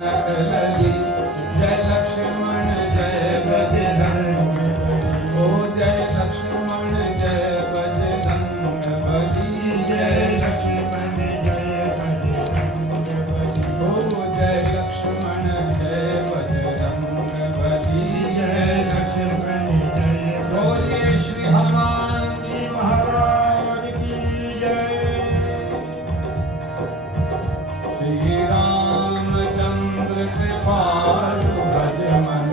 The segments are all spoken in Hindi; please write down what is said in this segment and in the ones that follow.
लली जय लक्ष्मण जय बजरंग ओ जय लक्ष्मण जय बजरंग बली जय लक्ष्मण जय बजरंग ओ जय लक्ष्मण जय बजरंग बली जय लक्ष्मण जय बोलिए श्री हनुमान जी महाराज की जय। श्री रामचंद्र कृपालु भज मन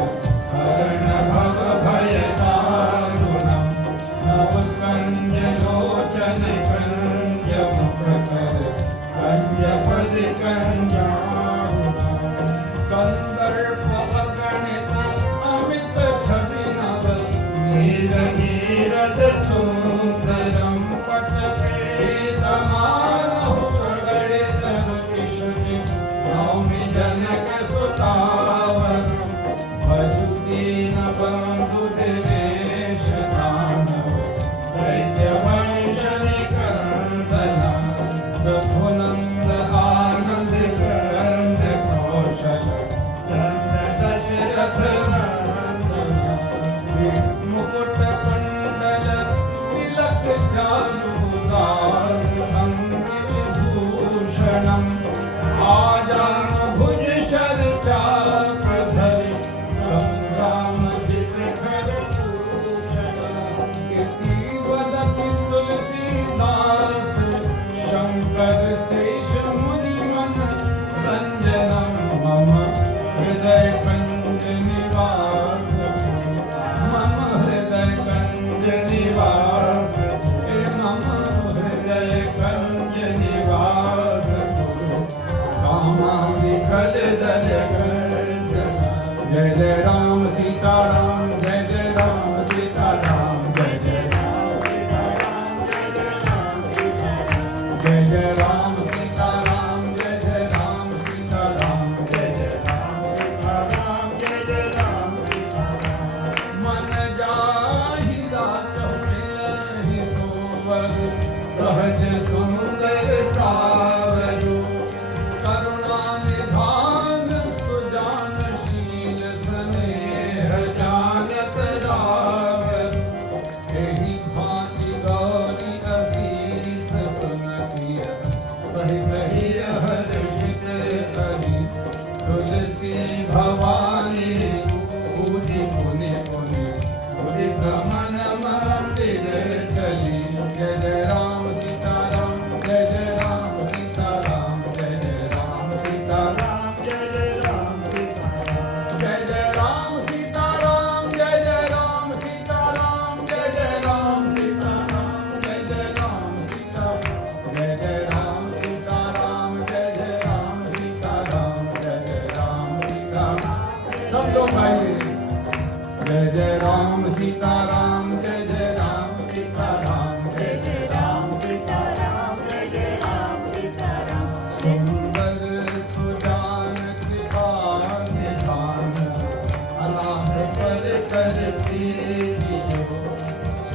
हरण भव भय दारुणम् नव कंज लोचन कंज मुख कर कंज पद कंजारुणम् कंदर्प अगणित अमित छवि नव नीर नीरद सुंदरम् पटपेतमानहु प्रगणित रुचिशुचि नौमि जनक सुतावरम् भजु दीन बंधु दिनेश दानव दैत्य वंश निकंदन रघुनंद आनंद कंद कौशल चंद्र दशरथ नंदन मुकुट कुंडल तिलक चारुदार अंगभूषणम् आजान भुज शरचापधरि संग्राम चित्रकर भूषणम् कीर्तिवदति तुलसीदास शंकर शेष मुनि मन रंजनम् मम हृदय कंज निवास मम हृदय कंज निवास मम हृदय कंज निवास कामांगि खल जल जय जय राम सीताराम जय जय राम सीताराम जय जय राम सीताराम जय जय राम सीताराम जय जय राम सीताराम जय जय राम सीताराम जय जय राम सीताराम मन जाहि रात मिलहि सोवर सहज सुंदर सावरो करुणा निधान सुजानशील स्नेह जानत रावर एहि भांति गौरी असीस सुनतिय सहित हिय हर्षित करि तुलसी भवानी पूजी पुनि पुनि उदित मन मंदिर चली जय जय राम सीताराम जय जय राम सीताराम जय जय राम सीताराम जय जय राम सीताराम जय जय राम सीताराम जय जय राम सीताराम जय जय राम सीताराम जय जय राम सीताराम जय जय राम सीताराम जय जय राम सीताराम जय जय राम सीताराम सब लोग गाइए जय जय राम सीताराम जय जय राम सीताराम जय जय राम सीताराम जय जय राम सीताराम सुंदर सुजान कृपाल निधान अनाथ पर करती जो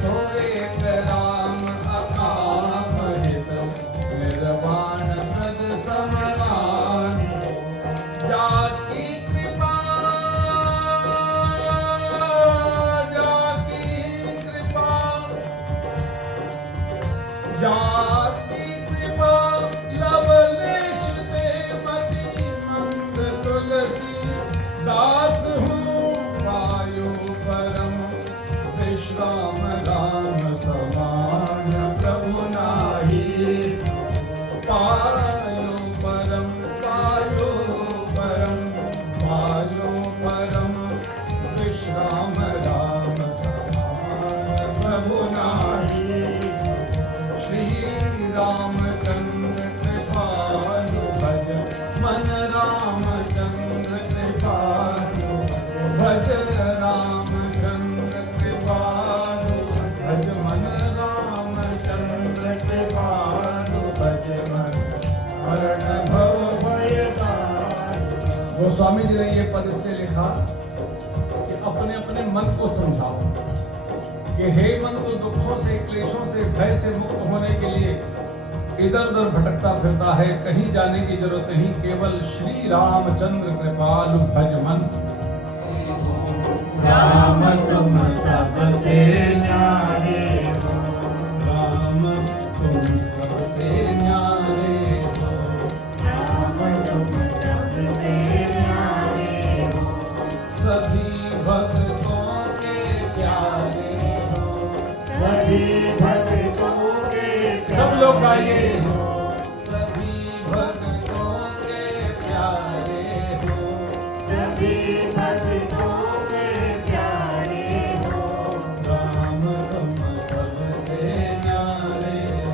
सोए राम अकाम हित निर्वाण पद समाधान जाति कृपा जाति कृपा जाति कृपा लवलेश ते मति मंद तुलसी दास हूँ वायु परम विश्राम राम समान प्रभु नाही पायो परम पायो परम पायो परम विश्राम राम समान प्रभु नाही श्री रामचंद्र कृपालु भज मन रामचंद्र कृपालु भज रामचंद्र कृपालु भज मन रामचंद्र कृपालु भज मन हरण भव भय दारुणम्। गोस्वामी जी ने ये पद इसलिए लिखा कि अपने अपने मन को समझाओ कि हे मन को दुखों से क्लेशों से भय से मुक्त होने के लिए इधर उधर भटकता फिरता है, कहीं जाने की जरूरत नहीं, केवल श्री रामचंद्र कृपालु भज मन। राम तुम सबसे न्यारे हो, राम तुम सबसे न्यारे हो, राम तुम सबसे न्यारे हो, सभी भक्तों के प्यारे हो, सभी भक्तों के सब लोग गाइए। हो, सभी भक्तों के प्यारे हो, सभी भक्तों के प्यारे हो, राम तुम सबसे न्यारे हो।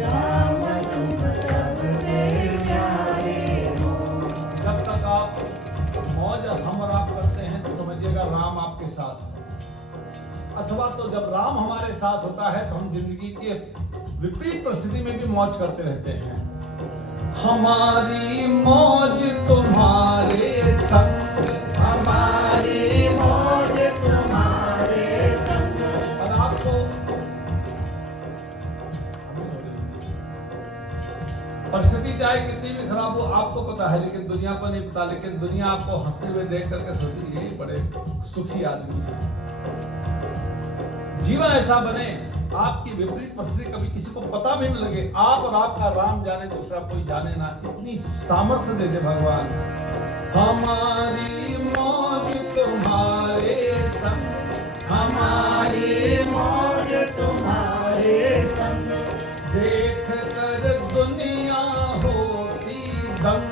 राम तुम सबसे न्यारे हो। जब तक आप मौज हम और आप करते हैं तो समझिएगा राम आपके साथ है, अथवा तो जब राम हमारे साथ होता है तो हम जिंदगी के विपरीत परिस्थिति में भी मौज करते रहते हैं। हमारी मौज तुम्हारे संग, हमारी मौज तुम्हारे संग। और आपको परिस्थिति चाहे कितनी भी खराब हो आपको पता है, लेकिन दुनिया को नहीं पता। लेकिन दुनिया आपको हंसते हुए देख करके सोचती है बड़े सुखी आदमी है। जीवन ऐसा बने आपकी विपरीत परिस्थिति कभी किसी को पता भी न लगे, आप और आपका राम जाने, दूसरा कोई जाने ना। इतनी सामर्थ्य दे दे भगवान। हमारी मौज तुम्हारे संग, हमारी मौज तुम्हारे संग। देख कर दुनिया होती दंग,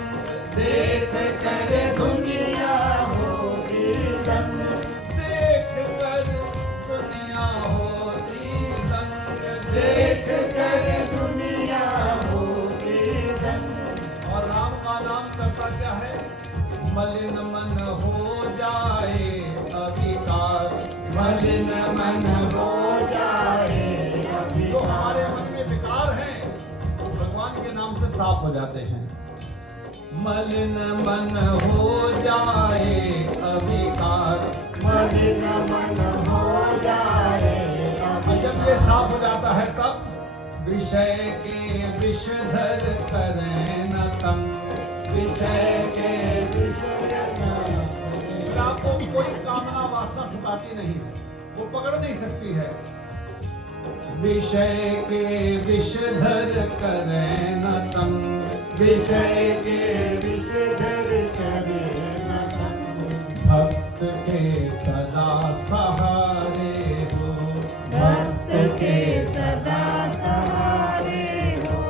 देख कर दुनिया होती दंग। देख कर दुनिया होती दंग, देख कर दुनिया होती दंग। और राम का नाम करता क्या है? मलिन मन हो जाए अविकार, मलिन मन हो जाए जो हमारे मन में विकार हैं भगवान के नाम से साफ हो जाते हैं। मलिन मन हो जाए अविकार, मलिन मन हो जाए और जब ये साफ हो जाता है तब विषय के विषधर करें न तंग। विषय के विषय फिर आपको कोई कामना वासना सताती नहीं है, वो पकड़ नहीं सकती है। विषय के विषधर करें न तंग, विषय के विषधर करे न तंग। भक्त के सदा सहारे हो, भक्त के सदा सहारे हो,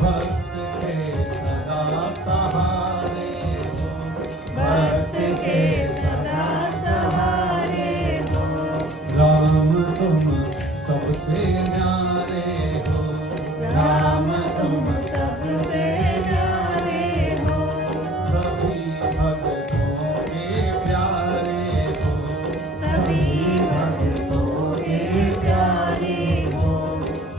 भक्त के सदा सहारे हो, भक्त के सदा सहारे हो। राम तुम सबसे न्यारे हो, राम तुम सबसे न्यारे हो, सभी भक्तों के प्यारे हो, सभी भक्तों के प्यारे हो,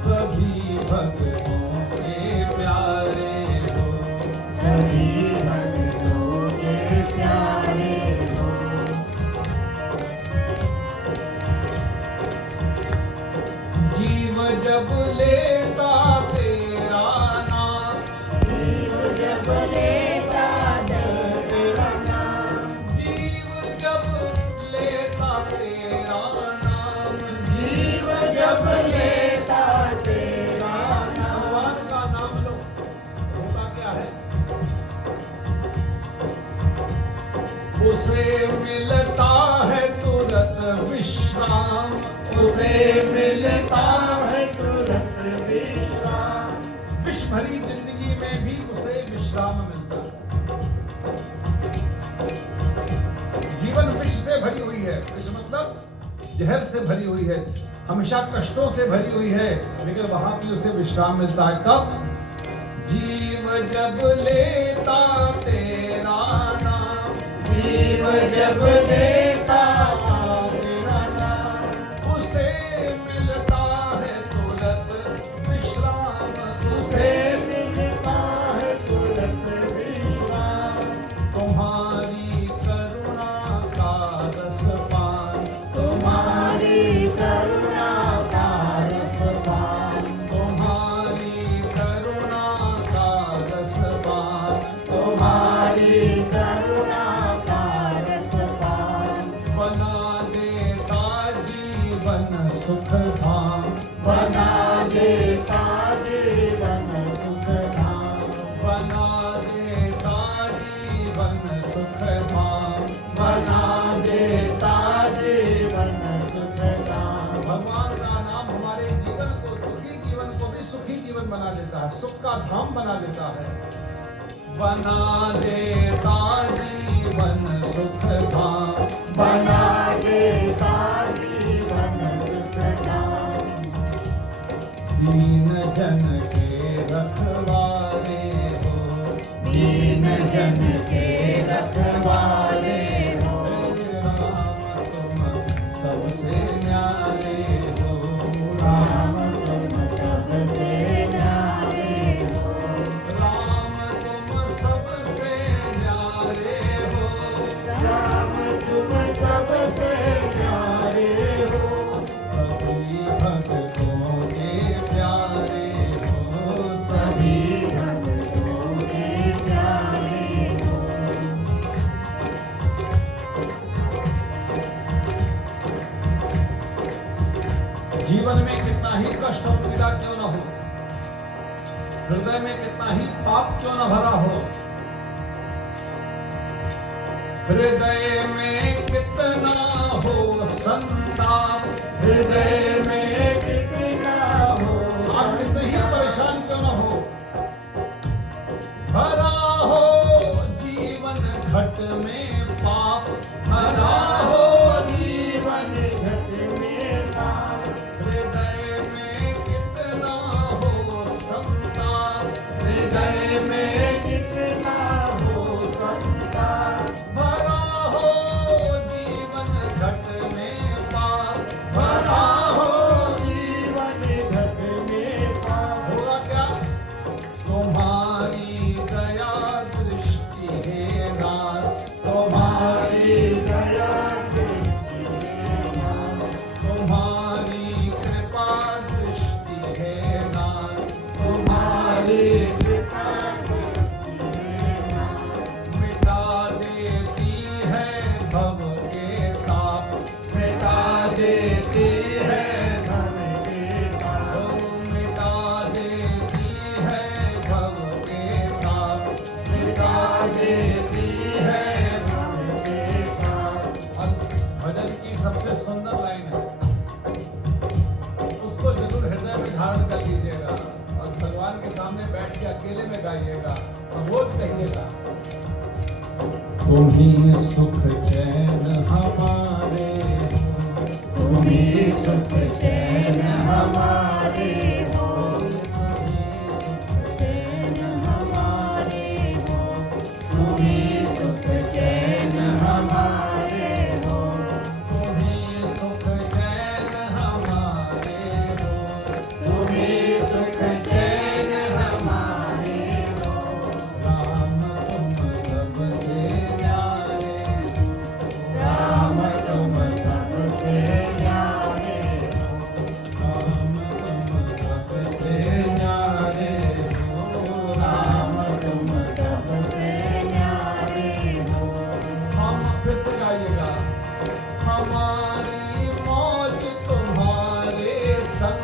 सभी भक्तों के प्यारे हो। सभी भक्तों के प्यारे हो। जीव जब लेता तेरा नाम, जीव जब लेता तेरा नाम, जीव जब लेता तेरा नाम, जीव जब लेता तेरा नाम। भगवान का नाम लो, होता क्या है? उसे मिलता है तुरंत विश्राम, उसे मिलता है तुरंत विश्राम। विष भरी जिंदगी में भी उसे विश्राम मिलता है। जीवन विष से भरी हुई है, विष मतलब जहर से भरी हुई है, हमेशा कष्टों से भरी हुई है, लेकिन वहां भी उसे विश्राम मिलता है। कब? जीव जब लेता तेरा नाम, जीव जब लेता तेरा नाम, उसे मिलता है तुरंत विश्राम, उसे मिलता है तुरंत विश्राम। तुम्हारी करुणा का रसपान, तुम्हारी करुणा का रसपान, तुम्हारी उसका धाम बना देता है। बना देता जीवन सुख धाम, बना देता जीवन सुख धाम। दीन जन के रखवाले हो, दीन जन के रखवाले हो। राम तुम सबसे न्यारे हो, राम तुम सबसे न्यारे हो। राम तुम सबसे न्यारे हो, राम तुम सबसे न्यारे हो। सभी भक्तों के प्यारे हो, सभी भक्तों के प्यारे हो। जीवन में कितना ही कष्ट और पीड़ा क्यों न हो, हृदय में कितना ही पाप क्यों न भरा हो, हृदय में कितना हो संताप, हृदय में कितना हो आप कितने ही परेशान क्यों न हो, भरा हो जीवन घट में पाप, भरा हो जीवन घट में पाप। हृदय में कितना हो संताप, हृदय में कितना हो संताप। भरा हो जीवन घट में पाप, भरा हो जीवन घट में पाप। होगा क्या? तुम्हारी दया दृष्टि है नाथ, तुम्हारी दया दृष्टि है नाथ। तुम्हारी कृपा दृष्टि है नाथ, तुम्हारी कृपा दृष्टि है नाथ। मिटा देती है भव के ताप, मिटा देती है धन के पाप। मिटा देती है भव के ताप। मिटा देती है धन के पाप। भजन की सबसे सुंदर लाइन है, उसको जरूर हृदय में धारण कर लीजिएगा और भगवान के सामने बैठ के अकेले में गाइएगा और रोज कहिएगा, तुम ही सुख चैन हमारे हो, तुम्ही सुख चैन हमारे हो। चैन हमारे हो। तुम्ही सुख चैन हमारे हो। तुम्ही सुख चैन हमारे हो, तुम्ही सुख चैन हमारे हो। राम तुम सबसे न्यारे हो, राम तुम सबसे न्यारे हो। राम तुम सबसे न्यारे हो, राम तुम सबसे न्यारे हो। हम फिर से गाइएगा, हमारी मौज तुम्हारे संग,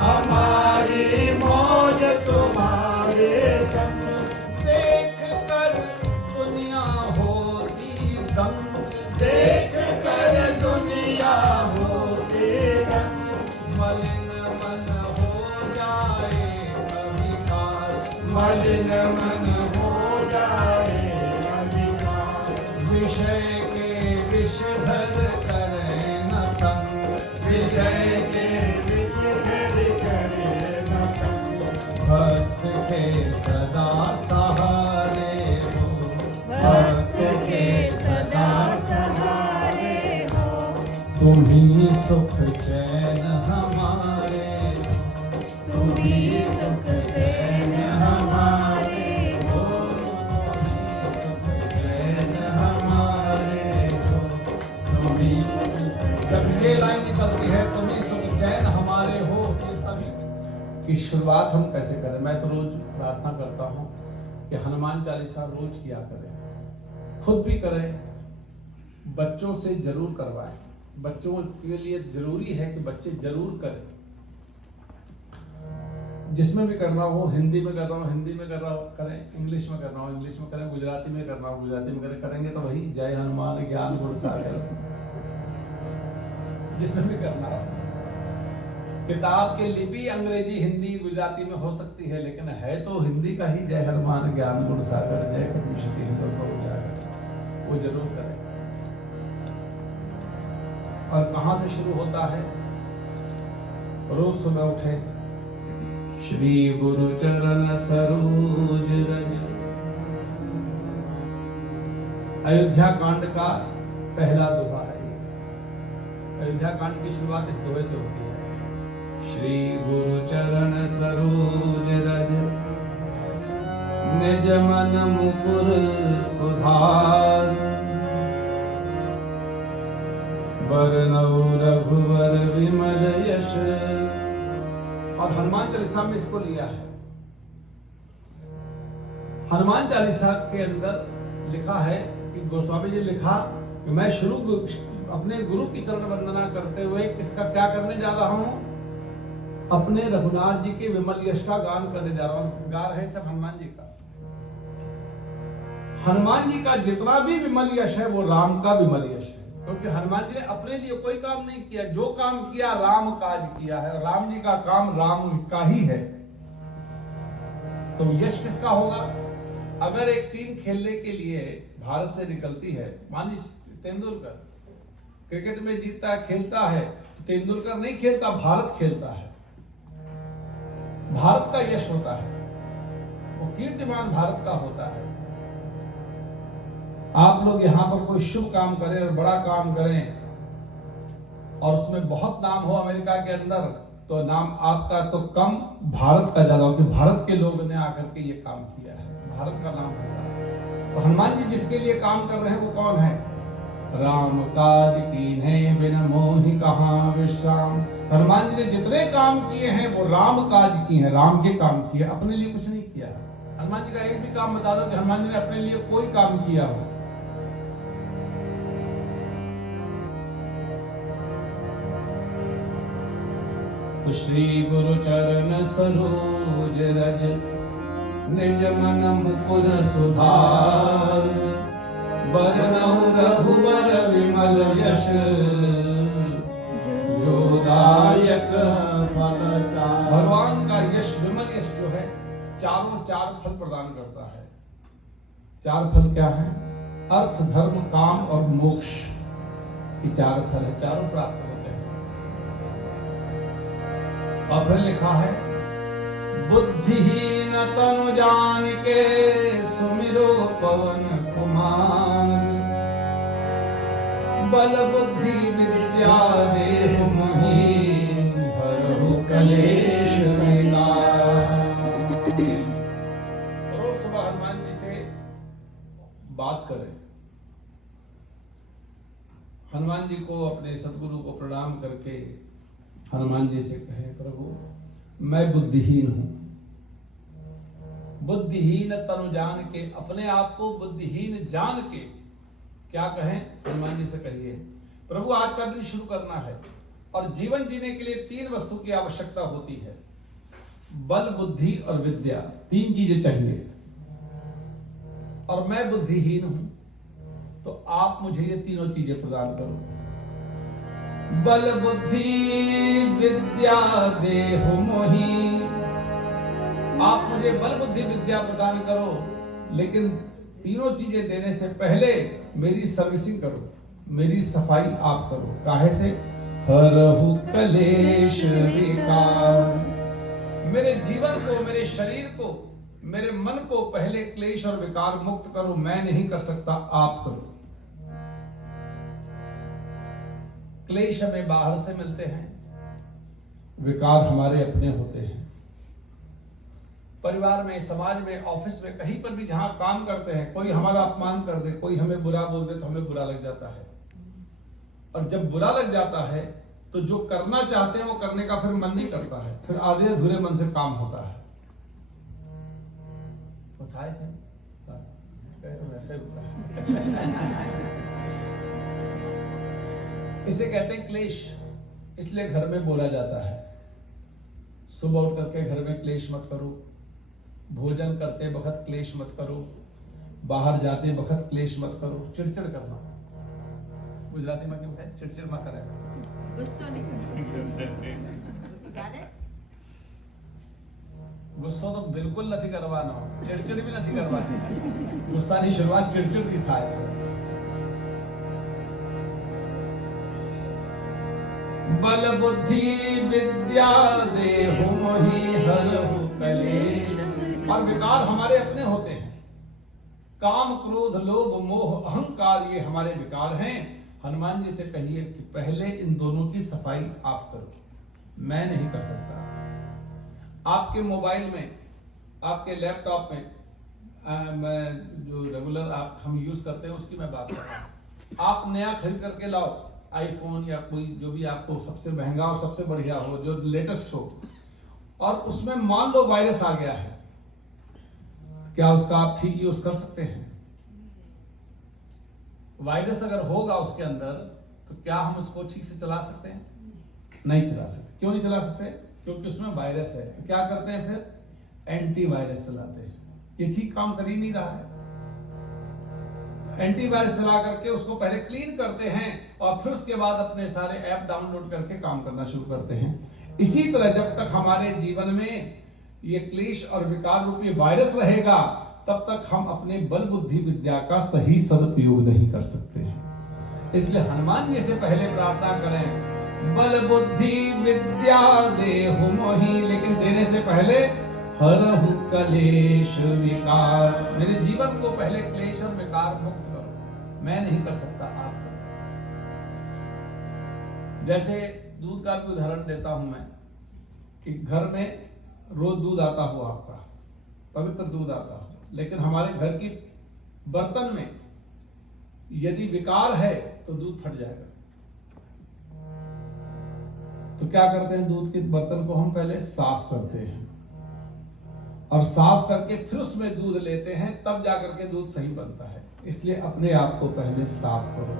हमारी मौज तुम्हारे संग। देख कर दुनिया होती दंग, देख कर दुनिया होती दंग। मलिन मन हो जाए अविकार, मलिन मन हो जाए अधिकार। विषय के विषधर करें न तंग, विजय के विजय करे न तंग। भक्त के सदा सहारे हो, भक्त के सदा सहारे हो। तुम ही सुख चैन हमारे, तुम्ही सुख चैन हमारे हो। चैन हमारे हो। तुम्ही जब ये लाइन निकलती है तुम ही सुख चैन हमारे हो, कि सभी की शुरुआत हम कैसे करें? मैं तो रोज प्रार्थना करता हूँ कि हनुमान चालीसा रोज किया करें, खुद भी करें, बच्चों से जरूर करवाएं। बच्चों के लिए जरूरी है कि बच्चे जरूर करें, जिसमें भी करना हो, हिंदी में कर रहा हूँ हिंदी में कर रहा हूँ करें, इंग्लिश में कर रहा हूँ इंग्लिश में करें, गुजराती में कर रहा हूँ गुजराती में करें। करेंगे तो वही जय हनुमान ज्ञान गुण सागर, जिसमें भी करना हो। किताब की लिपि अंग्रेजी, हिंदी, गुजराती में हो सकती है, लेकिन है तो हिंदी का ही। जय हनुमान ज्ञान गुण सागर, जय कपीश तिहुँ लोक उजागर, वो जरूर करें। और कहां से शुरू होता है? रोज सुबह उठे, श्री गुरु चरण सरोज रज। अयोध्या कांड का पहला दोहा है। अयोध्या कांड की शुरुआत इस दोहे से होती है। श्री गुरु चरण सरोज रज, निज मन मुकुर सुधार। बरनऊ रघुवर विमल यश। और हनुमान चालीसा में इसको लिया है। हनुमान चालीसा के अंदर लिखा है कि गोस्वामी जी लिखा कि मैं अपने गुरु की चरण वंदना करते हुए किसका क्या करने जा रहा हूं? अपने रघुनाथ जी के विमल यश का गान करने जा रहा हूं। गा रहे सब हनुमान जी का। हनुमान जी का जितना भी विमल यश है वो राम का विमल यश है, क्योंकि हनुमान जी ने अपने लिए कोई काम नहीं किया। जो काम किया राम काज किया है। राम जी का काम राम का ही है। तो यश किसका होगा? अगर एक टीम खेलने के लिए भारत से निकलती है, मान लीजिए तेंदुलकर क्रिकेट में जीतता है, खेलता है, तो तेंदुलकर नहीं खेलता, भारत खेलता है। भारत का यश होता है, वो कीर्तिमान भारत का होता है। आप लोग यहां पर कोई शुभ काम करें और बड़ा काम करें और उसमें बहुत नाम हो अमेरिका के अंदर, तो नाम आपका तो कम, भारत का ज्यादा हो कि भारत के लोगों ने आकर के ये काम किया है, भारत का नाम होता है। तो हनुमान जी जिसके लिए काम कर रहे हैं वो कौन है? राम काज कीन्हे बिन मोहि कहां विश्राम। हनुमान जी ने जितने काम किए हैं वो राम काज किए हैं, राम के काम किए, अपने लिए कुछ नहीं किया। हनुमान जी का एक भी काम बता दो कि हनुमान जी ने अपने लिए कोई काम किया हो। तो श्री गुरु चरण सरोज रज, निज मन मुकुर सुधार। बरनऊ रघुवर विमल यश, जो दायक फल चार। भगवान का यश, विमल यश जो है, चार फल प्रदान करता है। चार फल क्या है? अर्थ, धर्म, काम और मोक्ष। ये चार फल है, चारों प्राप्त होते हैं। और फिर लिखा है, बुद्धिहीन तनु जान के सुमिरो पवन कुमार। बल बुद्धि विद्या देहु मोहि, हरहु कलेश विकार। रोज सुबह हनुमान जी से बात करें। हनुमान जी को, अपने सदगुरु को प्रणाम करके हनुमान जी से कहे, प्रभु मैं बुद्धिहीन हूं। बुद्धिहीन तनु जान के, अपने आप को बुद्धिहीन जान के क्या कहें? हनुमान जी से कहिए, प्रभु आज का दिन शुरू करना है और जीवन जीने के लिए 3 वस्तु की आवश्यकता होती है। बल, बुद्धि और विद्या, 3 चीजें चाहिए। और मैं बुद्धिहीन हूं, तो आप मुझे ये तीनों चीजें प्रदान करो। बल बुद्धि विद्या देहु मोहि। आप मुझे बल बुद्धि विद्या प्रदान करो, लेकिन तीनों चीजें देने से पहले मेरी सर्विसिंग करो, मेरी सफाई आप करो। काहे से? हरहु कलेश विकार। मेरे जीवन को, मेरे शरीर को, मेरे मन को पहले क्लेश और विकार मुक्त करो। मैं नहीं कर सकता, आप करो। क्लेश हमें बाहर से मिलते हैं, विकार हमारे अपने होते हैं। परिवार में, समाज में, ऑफिस में, कहीं पर भी जहां काम करते हैं, कोई हमारा अपमान कर दे, कोई हमें बुरा बोल दे तो हमें बुरा लग जाता है। और जब बुरा लग जाता है तो जो करना चाहते हैं वो करने का फिर मन नहीं करता है, फिर आधे अधूरे मन से काम होता है। वैसे होता है। इसे कहते हैं क्लेश। इसलिए घर में बोला जाता है, सुबह उठ करके घर में क्लेश मत करो, भोजन करते वक्त क्लेश मत करो, बाहर जाते वक्त क्लेश मत करो। चिड़चिड़ करना, गुजराती में क्यों है? चिड़चिड़ मत करेगा, गुस्सा नहीं करना। गुस्सो तो बिल्कुल नहीं करवाना, चिड़चिड़ भी नहीं करवानी। गुस्सा की शुरुआत चिड़चिड़ की था ऐसे। बल बुद्धि विद्या देहु मोहि हरहु कलेश। और विकार हमारे अपने होते हैं, काम क्रोध लोभ मोह अहंकार, ये हमारे विकार हैं। हनुमान जी से कहिए कि पहले इन दोनों की सफाई आप करो, मैं नहीं कर सकता। आपके मोबाइल में, आपके लैपटॉप में, मैं जो रेगुलर हम यूज करते हैं उसकी मैं बात कर रहा हूँ। आप नया खरीद करके लाओ आईफोन या कोई जो भी आपको सबसे महंगा और सबसे बढ़िया हो, जो लेटेस्ट हो, और उसमें मान लो वायरस आ गया है, क्या उसका आप ठीक यूज कर सकते हैं? वायरस अगर होगा उसके अंदर तो क्या हम उसको ठीक से चला सकते हैं? नहीं चला सकते। क्यों नहीं चला सकते? क्योंकि उसमें वायरस है। क्या करते हैं फिर? एंटीवायरस चलाते हैं। ये ठीक काम कर ही नहीं रहा है। एंटीवायरस चला करके उसको पहले क्लीन करते हैं और फिर उसके बाद अपने सारे ऐप डाउनलोड करके काम करना शुरू करते हैं। इसी तरह जब तक हमारे जीवन में ये क्लेश और विकार रूपी वायरस रहेगा, तब तक हम अपने बल बुद्धि विद्या का सही सदुपयोग नहीं कर सकते हैं। इसलिए हनुमान जी से पहले प्रार्थना करें, बल बुद्धि विद्या देहु मोहि, लेकिन देने से पहले हरहु कलेश विकार, मेरे जीवन को पहले क्लेश और विकार मुक्त करो। मैं नहीं कर सकता, आप करो। जैसे दूध का भी उदाहरण देता हूं मैं, कि घर में रोज दूध आता हो, आपका पवित्र दूध आता हो, लेकिन हमारे घर की बर्तन में यदि विकार है तो दूध फट जाएगा। तो क्या करते हैं? दूध के बर्तन को हम पहले साफ करते हैं और साफ करके फिर उसमें दूध लेते हैं, तब जाकर के दूध सही बनता है। इसलिए अपने आप को पहले साफ करो।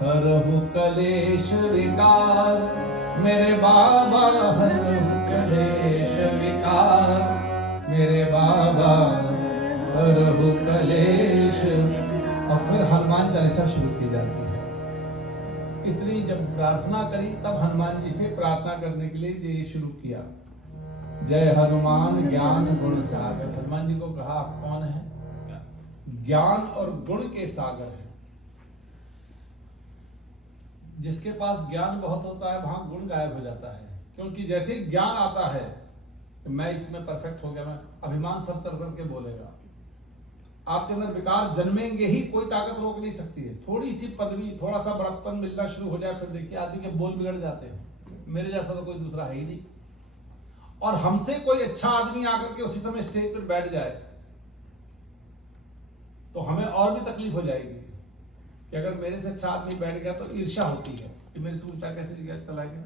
हरहु कलेश विकार मेरे बाबा, हरहु कलेश विकार मेरे बाबा, हरहु कलेश। और फिर हनुमान चालीसा शुरू की जाती है। इतनी जब प्रार्थना करी तब हनुमान जी से प्रार्थना करने के लिए ये शुरू किया, जय हनुमान ज्ञान गुण सागर। हनुमान जी को कहा आप कौन है? ज्ञान और गुण के सागर है। जिसके पास ज्ञान बहुत होता है वहां गुण गायब हो जाता है, क्योंकि जैसे ही ज्ञान आता है कि मैं इसमें परफेक्ट हो गया, मैं अभिमान सर चढ़ करके बोलेगा। आपके अंदर विकार जन्मेंगे ही, कोई ताकत रोक नहीं सकती है। थोड़ी सी पदवी, थोड़ा सा बड़प्पन मिलना शुरू हो जाए, फिर देखिए आदमी के बोल बिगड़ जाते हैं। मेरे जैसा तो कोई दूसरा है ही नहीं। और हमसे कोई अच्छा आदमी आकर के उसी समय स्टेज पर बैठ जाए तो हमें और भी तकलीफ हो जाएगी कि अगर मेरे से अच्छा आदमी बैठ गया तो ईर्ष्या होती है कि मेरे से ऊंचा कैसे चला गया।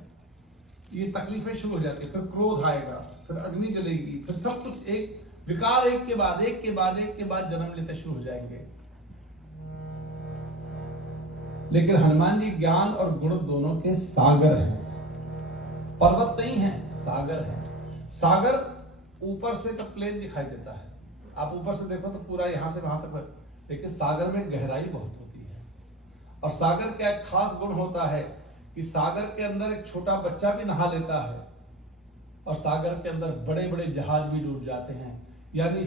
ये तकलीफें शुरू हो जाती है, फिर क्रोध आएगा, फिर अग्नि जलेगी, फिर सब कुछ एक विकार एक के बाद एक के बाद एक के बाद जन्म लेते शुरू हो जाएंगे। लेकिन हनुमान जी ज्ञान और गुण दोनों के सागर हैं। पर्वत नहीं है, सागर है। सागर ऊपर से तो प्लेन दिखाई देता है, आप ऊपर से देखो तो पूरा यहां से वहां तक, लेकिन सागर में गहराई बहुत होती है। और सागर का एक खास गुण होता है कि सागर के अंदर एक छोटा बच्चा भी नहा लेता है और सागर के अंदर बड़े बड़े जहाज भी डूब जाते हैं। यानी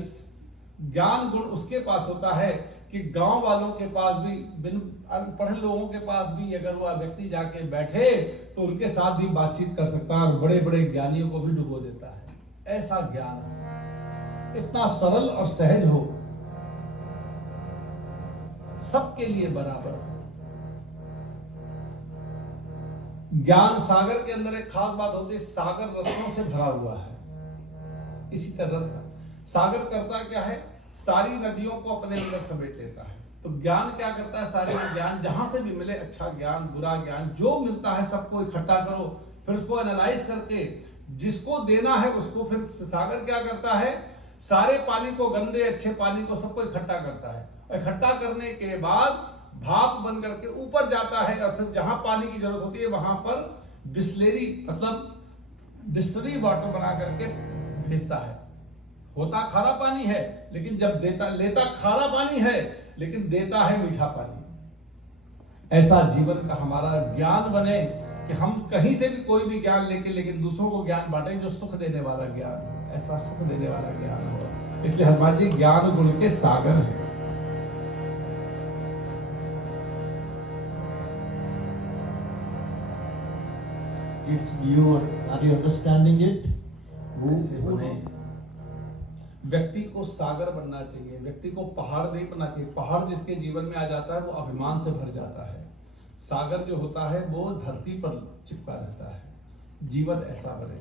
ज्ञान गुण उसके पास होता है कि गांव वालों के पास भी, बिन अनपढ़ लोगों के पास भी अगर वह व्यक्ति जाके बैठे तो उनके साथ भी बातचीत कर सकता है और बड़े बड़े ज्ञानियों को भी डुबो देता है। ऐसा ज्ञान इतना सरल और सहज हो, सबके लिए बराबर हो। ज्ञान सागर के अंदर एक खास बात होती है, सागर रत्नों से भरा हुआ है। इसी तरह सागर करता क्या है, सारी नदियों को अपने अंदर समेट लेता है। तो ज्ञान क्या करता है, सारे ज्ञान जहां से भी मिले, अच्छा ज्ञान बुरा ज्ञान जो मिलता है सबको इकट्ठा करो, फिर उसको एनालाइज करके जिसको देना है उसको, फिर सागर क्या करता है, सारे पानी को, गंदे अच्छे पानी को सबको इकट्ठा करता है। इकट्ठा करने के बाद भाप बन करके ऊपर जाता है और फिर जहां पानी की जरूरत होती है वहां पर बिस्लेरी मतलब डिस्टिलरी वाटर बना करके भेजता है। होता खारा पानी है लेकिन जब लेता खारा पानी है लेकिन देता है मीठा पानी। ऐसा जीवन का हमारा ज्ञान बने कि हम कहीं से भी कोई भी ज्ञान लेके, लेकिन दूसरों को ज्ञान बांटें जो सुख देने वाला ज्ञान है। ऐसा सुख देने वाला ज्ञान होगा। इसलिए हनुमान जी ज्ञान गुण के सागर हैं। Are you understanding it? ऐसे बने व्यक्ति को सागर बनना चाहिए, व्यक्ति को पहाड़ नहीं बनना चाहिए। पहाड़ जिसके जीवन में आ जाता है वो अभिमान से भर जाता है। सागर जो होता है वो धरती पर चिपका रहता है। जीवन ऐसा बने,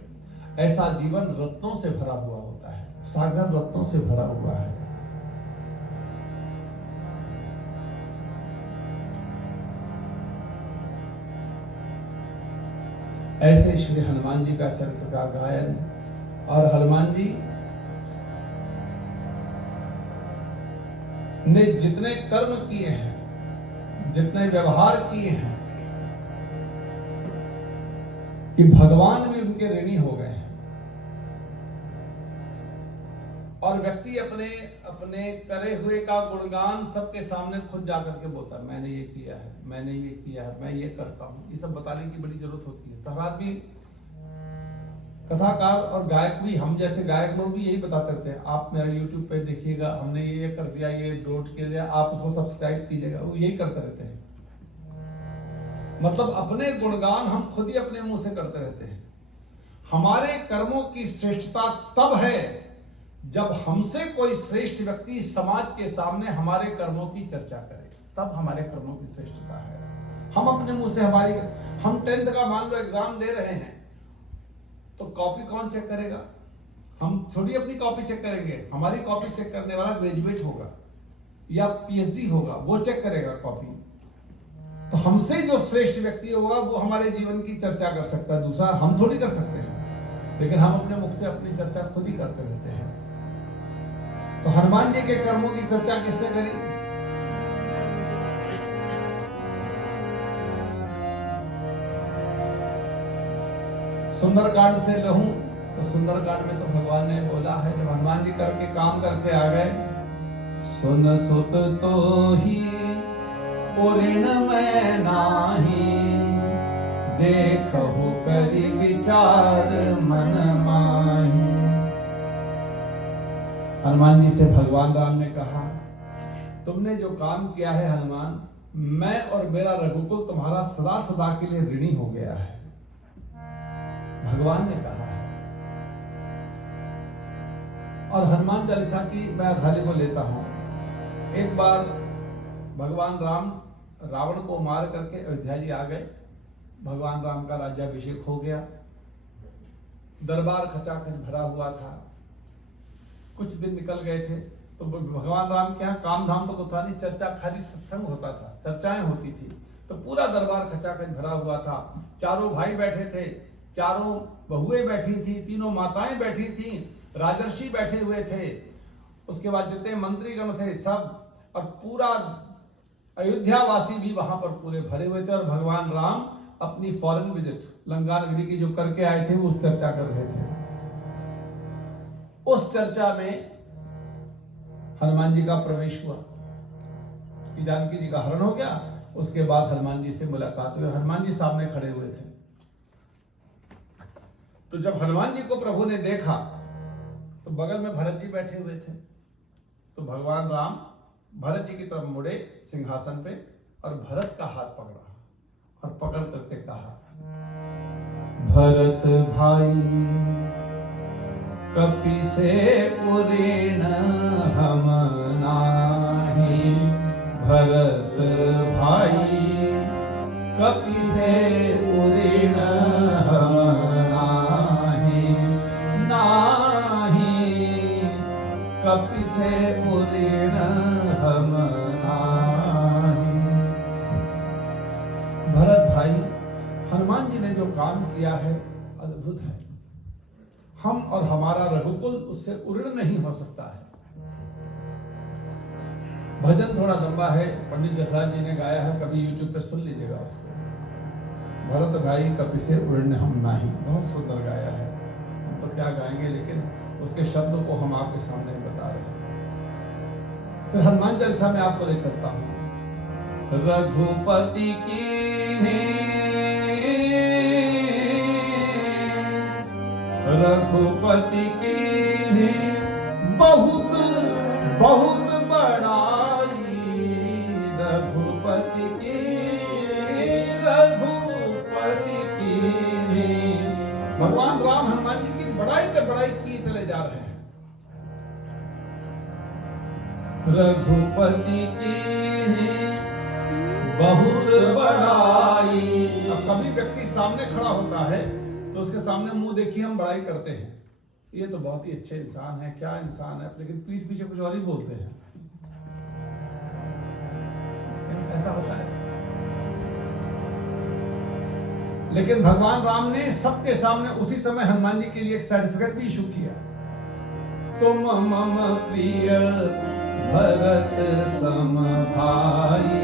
ऐसा जीवन रत्नों से भरा हुआ होता है। सागर रत्नों से भरा हुआ है। ऐसे श्री हनुमान जी का चरित्र का गायन, और हनुमान जी ने जितने कर्म किए हैं, जितने व्यवहार किए हैं, कि भगवान भी उनके ऋणी हो गए हैं। और व्यक्ति अपने अपने करे हुए का गुणगान सबके सामने खुद जाकर के बोलता है, मैंने ये किया है, मैंने ये किया है, मैं ये करता हूं। ये सब बताने की बड़ी जरूरत होती है। तो आदमी कथाकार और गायक भी, हम जैसे गायक लोग भी यही बताते रहते हैं, आप मेरा YouTube पे देखिएगा, हमने ये कर दिया, ये नोट किया दिया, आप उसको सब्सक्राइब कीजिएगा। वो यही करते रहते हैं। मतलब अपने गुणगान हम खुद ही अपने मुंह से करते रहते हैं। हमारे कर्मों की श्रेष्ठता तब है जब हमसे कोई श्रेष्ठ व्यक्ति समाज के सामने हमारे कर्मों की चर्चा करे, तब हमारे कर्मों की श्रेष्ठता है। हम अपने मुंह से हम 10th का मान लो एग्जाम दे रहे हैं, तो कॉपी कौन चेक करेगा? हम थोड़ी अपनी कॉपी चेक करेंगे। हमारी कॉपी चेक करने वाला ग्रेजुएट होगा या PhD होगा, वो चेक करेगा कॉपी। तो हमसे जो श्रेष्ठ व्यक्ति होगा वो हमारे जीवन की चर्चा कर सकता है, दूसरा हम थोड़ी कर सकते हैं। लेकिन हम अपने मुख से अपनी चर्चा खुद ही करते रहते हैं। तो हनुमान जी के कर्मों की चर्चा किसने करी? सुंदरकांड से लहूं, तो सुंदरकांड में तो भगवान ने बोला है, जब हनुमान जी करके काम करके आ गए, सुन सुत तो ही उऋण मैं नाही, देखहु करि विचार मन माही। हनुमान जी से भगवान राम ने कहा, तुमने जो काम किया है हनुमान, मैं और मेरा रघुकुल तुम्हारा सदा सदा के लिए ऋणी हो गया है। भगवान ने कहा है। और हनुमान चालीसा की मैं अघाले को लेता हूं। एक बार भगवान राम रावण को मार करके अयोध्या जी आ गए। भगवान राम का राज्याभिषेक हो गया। दरबार खचाखच भरा हुआ था। कुछ दिन निकल गए थे, तो भगवान राम के यहाँ काम धाम तो कुछ था नहीं, चर्चा खाली सत्संग होता था, चर्चाएं होती थी। तो पूरा दरबार खचाखच भरा हुआ था। चारों भाई बैठे थे, चारों बहुएं बैठी थी, तीनों माताएं बैठी थी, राजर्षि बैठे हुए थे, उसके बाद जितने मंत्रीगण थे सब, और पूरा अयोध्यावासी भी वहां पर पूरे भरे हुए थे। और भगवान राम अपनी फॉरेन विजिट लंका नगरी की जो करके आए थे, वो उस चर्चा कर रहे थे। उस चर्चा में हनुमान जी का प्रवेश हुआ कि जानकी जी का हरण हो गया। उसके बाद हनुमान जी से मुलाकात हुई। हनुमान जी सामने खड़े हुए थे। तो जब हनुमान जी को प्रभु ने देखा, तो बगल में भरत जी बैठे हुए थे। तो भगवान राम भरत जी की तरफ मुड़े सिंहासन पे, और भरत का हाथ पकड़ा और पकड़ करके कहा, भरत भाई कपि से उऋण हम नाही, भरत भाई कपि से उऋण हम नाही, नाही कपि से उऋण हम नाही। भरत भाई, हनुमान जी ने जो काम किया है अद्भुत है। हम और हमारा रघुकुल उससे उऋण नहीं हो सकता है। भजन थोड़ा लंबा है, पंडित जसराज जी ने गाया है, कभी YouTube पे सुन लीजिएगा उसको। भरत भाई कपि से उऋण हम नाही, बहुत सुंदर गाया है। हम तो क्या गाएंगे, लेकिन उसके शब्दों को हम आपके सामने बता रहे हैं। फिर हनुमान चालीसा में आपको ले चलता हूं। रघुपति की रघुपति की बहुत बहुत बड़ाई रघुपति की भगवान राम हनुमान जी की बड़ाई पे बड़ाई किए चले जा रहे हैं। रघुपति की बहुत बड़ाई। अब कभी व्यक्ति सामने खड़ा होता है तो उसके सामने मुंह देखिए हम बड़ाई करते हैं, ये तो बहुत ही अच्छे इंसान है, क्या इंसान है, लेकिन पीठ पीछे कुछ और ही बोलते हैं। ऐसा होता है। लेकिन भगवान राम ने सबके सामने उसी समय हनुमान जी के लिए एक सर्टिफिकेट भी इशू किया। तुम मम प्रिय भरत सम भाई,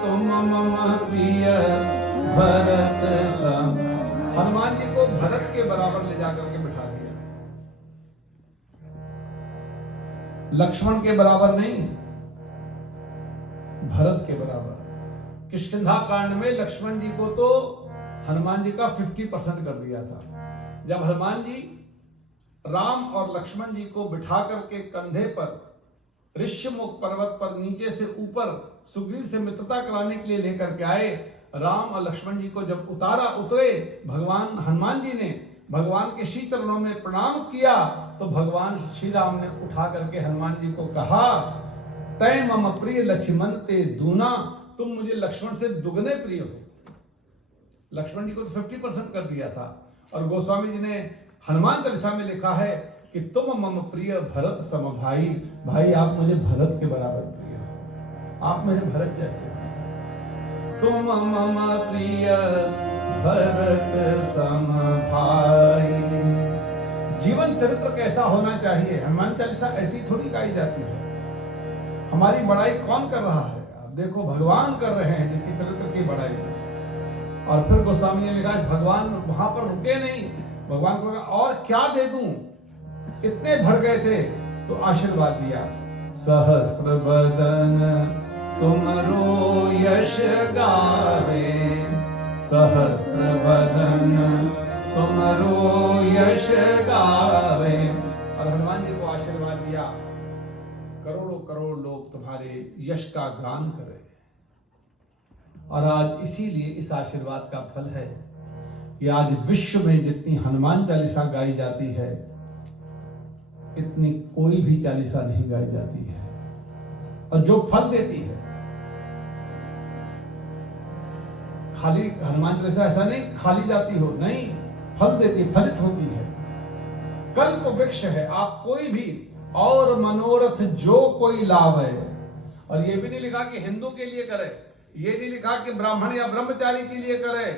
तुम मम प्रिय भरत सम। हनुमान जी को भरत के बराबर ले जाकर के बिठा दिया, लक्ष्मण के बराबर नहीं, भरत के बराबर। किष्किंधा कांड में लक्ष्मण जी को तो हनुमान जी का 50% कर दिया था। जब हनुमान जी राम और लक्ष्मण जी को बिठा करके कंधे पर ऋष्यमुख पर्वत पर नीचे से ऊपर सुग्रीव से मित्रता कराने के लिए लेकर के आए, राम और लक्ष्मण जी को जब उतरे भगवान हनुमान जी ने भगवान के श्री चरणों में प्रणाम किया, तो भगवान श्री राम ने उठा करके हनुमान जी को कहा, तय मम प्रिय लक्ष्मण ते दूना, तुम मुझे लक्ष्मण से दुगने प्रिय हो। लक्ष्मण जी को तो 50% कर दिया था। और गोस्वामी जी ने हनुमान चालीसा में लिखा है कि तुम मम प्रिय भरत सम भाई, भाई आप मुझे भरत के बराबर प्रिय हो, आप मेरे भरत जैसे हो। तुम मम प्रिय भरत सम भाई। जीवन चरित्र कैसा होना चाहिए, हनुमान चालीसा ऐसी थोड़ी गाई जाती है। हमारी बड़ाई कौन कर रहा है? आप देखो भगवान कर रहे हैं जिसकी चरित्र की बड़ाई। और फिर गोस्वामी ने लिखा भगवान वहां पर रुके नहीं, भगवान को कहा और क्या दे दूं, इतने भर गए थे तो आशीर्वाद दिया। सहस्त्र बदन तुमरो यश गावे, सहस्त्र बदन तुमरो यश गावे। और हनुमान जी को आशीर्वाद दिया, करोड़ों करोड़ लोग तुम्हारे यश का गान करें। और आज इसीलिए इस आशीर्वाद का फल है कि आज विश्व में जितनी हनुमान चालीसा गाई जाती है, इतनी कोई भी चालीसा नहीं गाई जाती है। और जो फल देती है, खाली हनुमान चालीसा ऐसा नहीं खाली जाती हो, नहीं, फल देती, फलित होती है। कल्प वृक्ष है। आप कोई भी और मनोरथ जो कोई लावे। और ये भी नहीं लिखा कि हिंदू के लिए करे, ये नहीं लिखा कि ब्राह्मण या ब्रह्मचारी के लिए करे,